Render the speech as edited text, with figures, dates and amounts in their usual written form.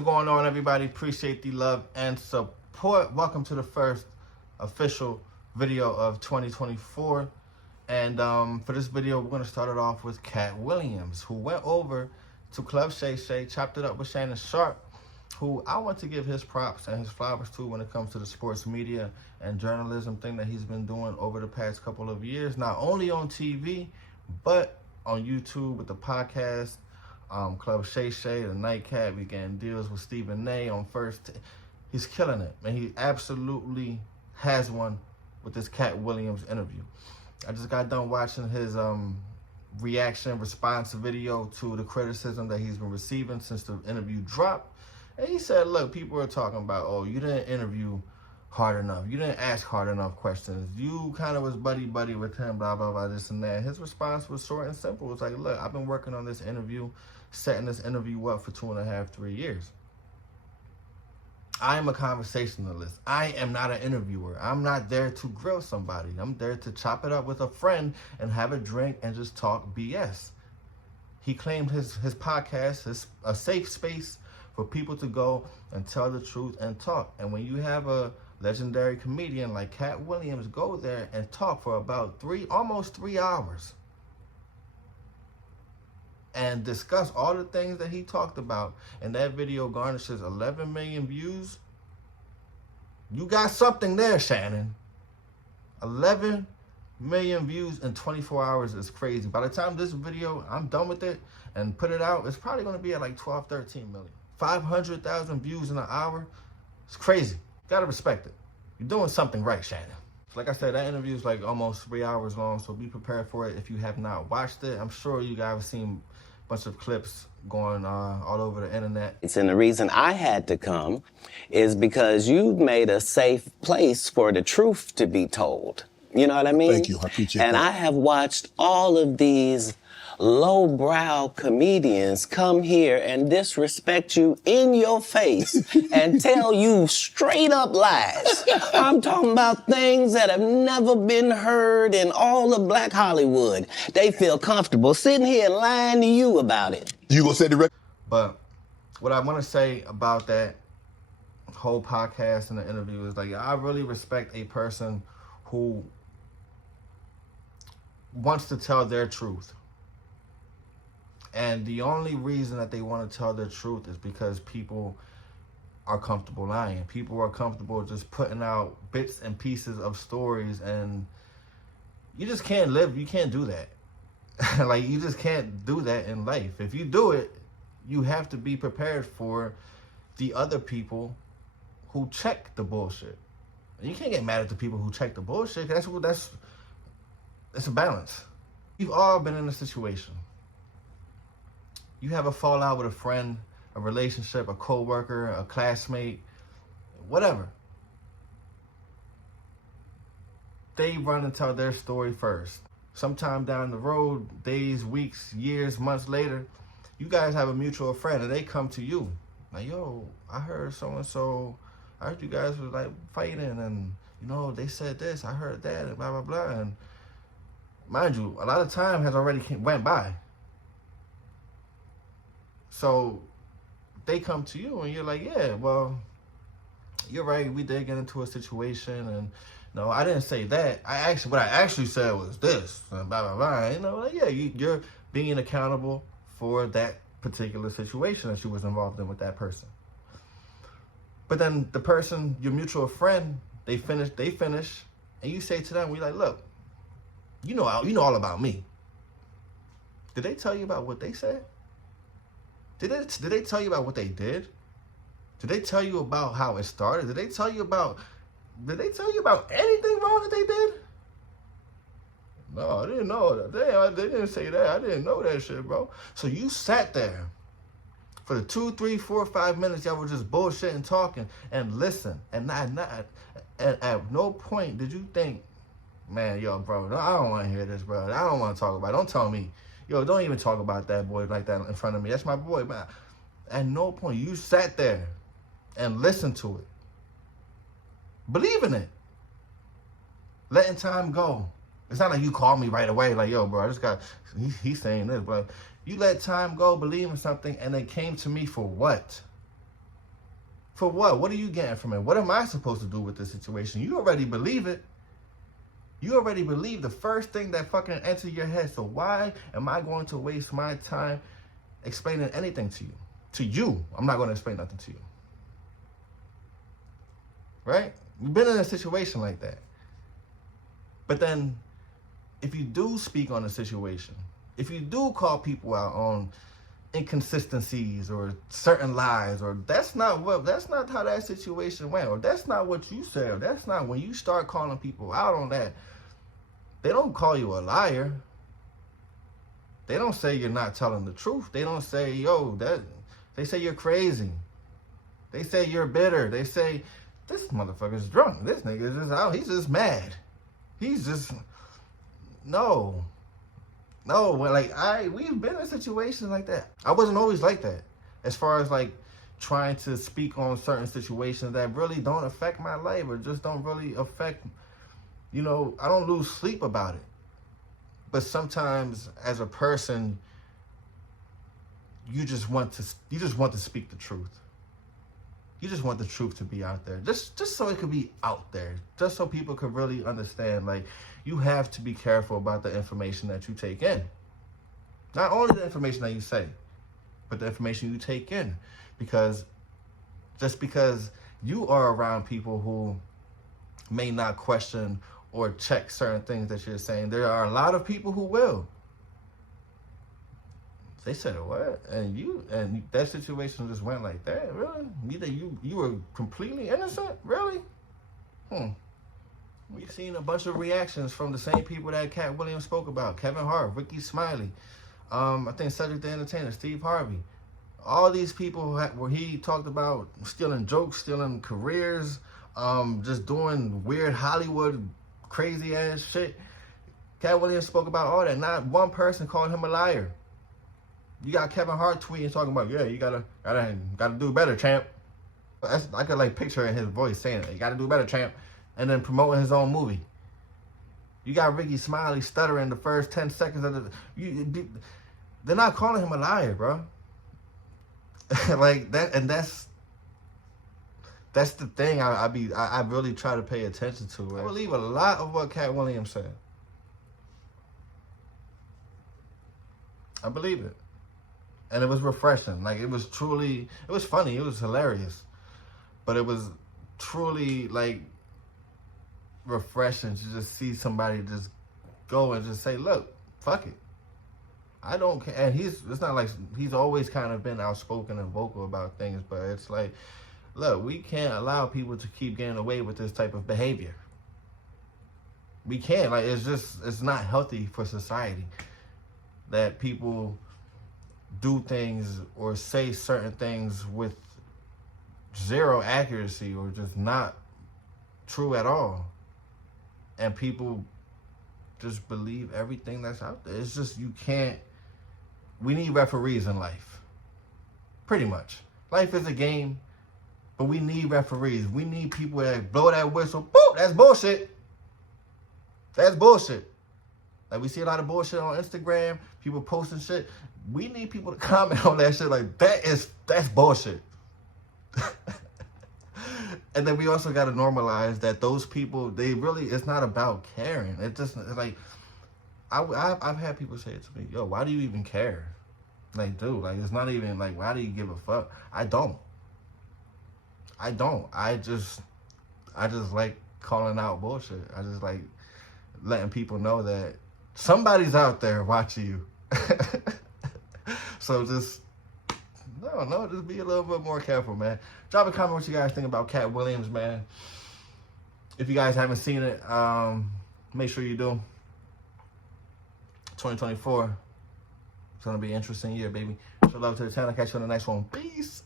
What's going on, everybody? Appreciate the love and support. Welcome to the first official video of 2024. And for this video, we're going to start it off with Katt Williams, who went over to Club Shay Shay, chopped it up with Shannon Sharpe, who I want to give his props and his flowers to when it comes to the sports media and journalism thing that he's been doing over the past couple of years, not only on TV, but on YouTube with the podcast, Club Shay Shay, the Nightcap. We getting deals with Stephen A on first. He's killing it, and he absolutely has one with this Katt Williams interview. I just got done watching his reaction response video to the criticism that he's been receiving since the interview dropped. And he said, look, people are talking about, oh, you didn't interview hard enough. You didn't ask hard enough questions. You kind of was buddy-buddy with him, blah, blah, blah, this and that. His response was short and simple. It was like, look, I've been working on this interview, setting this interview up for 2.5, 3 years. I am a conversationalist. I am not an interviewer. I'm not there to grill somebody. I'm there to chop it up with a friend and have a drink and just talk BS. He claimed his podcast is a safe space for people to go and tell the truth and talk. And when you have a legendary comedian like Katt Williams go there and talk for about almost 3 hours and discuss all the things that he talked about, and that video garnishes 11 million views, you got something there, Shannon. 11 million views in 24 hours is crazy. By the time this video, I'm done with it and put it out, it's probably going to be at like 12, 13 million. 500,000 views in an hour. It's crazy. Gotta respect it. You're doing something right, Shannon. Like I said, that interview is like almost 3 hours long, so be prepared for it if you have not watched it. I'm sure you guys have seen a bunch of clips going all over the internet. And the reason I had to come is because you made a safe place for the truth to be told. You know what I mean? Thank you. I appreciate and that. I have watched all of these lowbrow comedians come here and disrespect you in your face and tell you straight up lies. I'm talking about things that have never been heard in all of Black Hollywood. They feel comfortable sitting here lying to you about it. You gonna say the record? But what I want to say about that whole podcast and the interview is, like, I really respect a person who wants to tell their truth. And the only reason that they want to tell their truth is because people are comfortable lying. People are comfortable just putting out bits and pieces of stories, and you just can't live. You can't do that. Like, you just can't do that in life. If you do it, you have to be prepared for the other people who check the bullshit. And you can't get mad at the people who check the bullshit. That's a balance. We've all been in a situation. You have a fallout with a friend, a relationship, a coworker, a classmate, whatever. They run and tell their story first. Sometime down the road, days, weeks, years, months later, you guys have a mutual friend and they come to you. Like, yo, I heard so-and-so, I heard you guys were like fighting, and you know, they said this, I heard that, and blah, blah, blah. And mind you, a lot of time has already went by. So they come to you and you're like, yeah, well, you're right. We did get into a situation, and no, I didn't say that. What I actually said was this, and blah, blah, blah. You know, like, yeah, you're being accountable for that particular situation that you was involved in with that person. But then the person, your mutual friend, they finish, and you say to them, we're like, look, you know all about me. Did they tell you about what they said? Did they tell you about what they did? Did they tell you about how it started? Did they tell you about anything wrong that they did? No, I didn't know that. They didn't say that. I didn't know that shit, bro. So you sat there for the 2, 3, 4, 5 minutes y'all were just bullshitting, talking, and listen. And at no point did you think, man, yo, bro, I don't want to hear this, bro. I don't want to talk about it. Don't tell me. Yo, don't even talk about that boy like that in front of me. That's my boy, man. At no point, you sat there and listened to it. Believe in it. Letting time go. It's not like you called me right away, like, yo, bro, I just got, he's saying this, but you let time go, believe in something, and they came to me for what? For what? What are you getting from it? What am I supposed to do with this situation? You already believe it. You already believe the first thing that fucking entered your head. So why am I going to waste my time explaining anything to you? To you, I'm not going to explain nothing to you. Right? You've been in a situation like that. But then, if you do speak on a situation, if you do call people out on inconsistencies or certain lies, or that's not how that situation went, or that's not what you said, or that's not, when you start calling people out on that, they don't call you a liar. They don't say you're not telling the truth. They don't say, yo, they say you're crazy. They say you're bitter. They say, this motherfucker's drunk. This nigga is just out. He's just mad. He's just, no, like we've been in situations like that. I wasn't always like that. As far as like trying to speak on certain situations that really don't affect my life, or just don't really affect, you know, I don't lose sleep about it. But sometimes as a person, you just want to speak the truth. You just want the truth to be out there. Just so it could be out there. Just so people could really understand, like, you have to be careful about the information that you take in. Not only the information that you say, but the information you take in. Because just because you are around people who may not question or check certain things that you're saying, there are a lot of people who will. They said what? And that situation just went like that? Really? You were completely innocent? Really? We've seen a bunch of reactions from the same people that Katt Williams spoke about. Kevin Hart, Ricky Smiley, I think Cedric the Entertainer, Steve Harvey. All these people where he talked about stealing jokes, stealing careers, just doing weird Hollywood crazy ass shit. Katt Williams spoke about all that. Not one person called him a liar. You got Kevin Hart tweeting talking about, yeah, you gotta do better, champ. I could like picture in his voice saying it. You gotta do better, champ. And then promoting his own movie. You got Ricky Smiley stuttering the first 10 seconds of they're not calling him a liar, bro. Like that, and that's the thing I really try to pay attention to. I believe a lot of what Katt Williams said. I believe it. And it was refreshing. Like, it was funny, it was hilarious. But it was truly, like, refreshing to just see somebody just go and just say, look, fuck it. I don't care. And it's not like he's always kind of been outspoken and vocal about things, but it's like, look, we can't allow people to keep getting away with this type of behavior. We can't. Like, it's not healthy for society that people do things or say certain things with zero accuracy or just not true at all. And people just believe everything that's out there. It's just, you can't. We need referees in life. Pretty much. Life is a game, but we need referees. We need people that blow that whistle. Boop, that's bullshit. That's bullshit. Like, we see a lot of bullshit on Instagram, people posting shit. We need people to comment on that shit like, that's bullshit. And then we also got to normalize that those people, it's not about caring. It's like, I've had people say it to me, yo, why do you even care? Like, dude, like, it's not even like, why do you give a fuck? I don't. I just like calling out bullshit. I just like letting people know that somebody's out there watching you. So just be a little bit more careful, man. Drop a comment what you guys think about Katt Williams, man. If you guys haven't seen it, make sure you do. 2024. It's gonna be an interesting year, baby. So love to the channel. Catch you on the next one. Peace.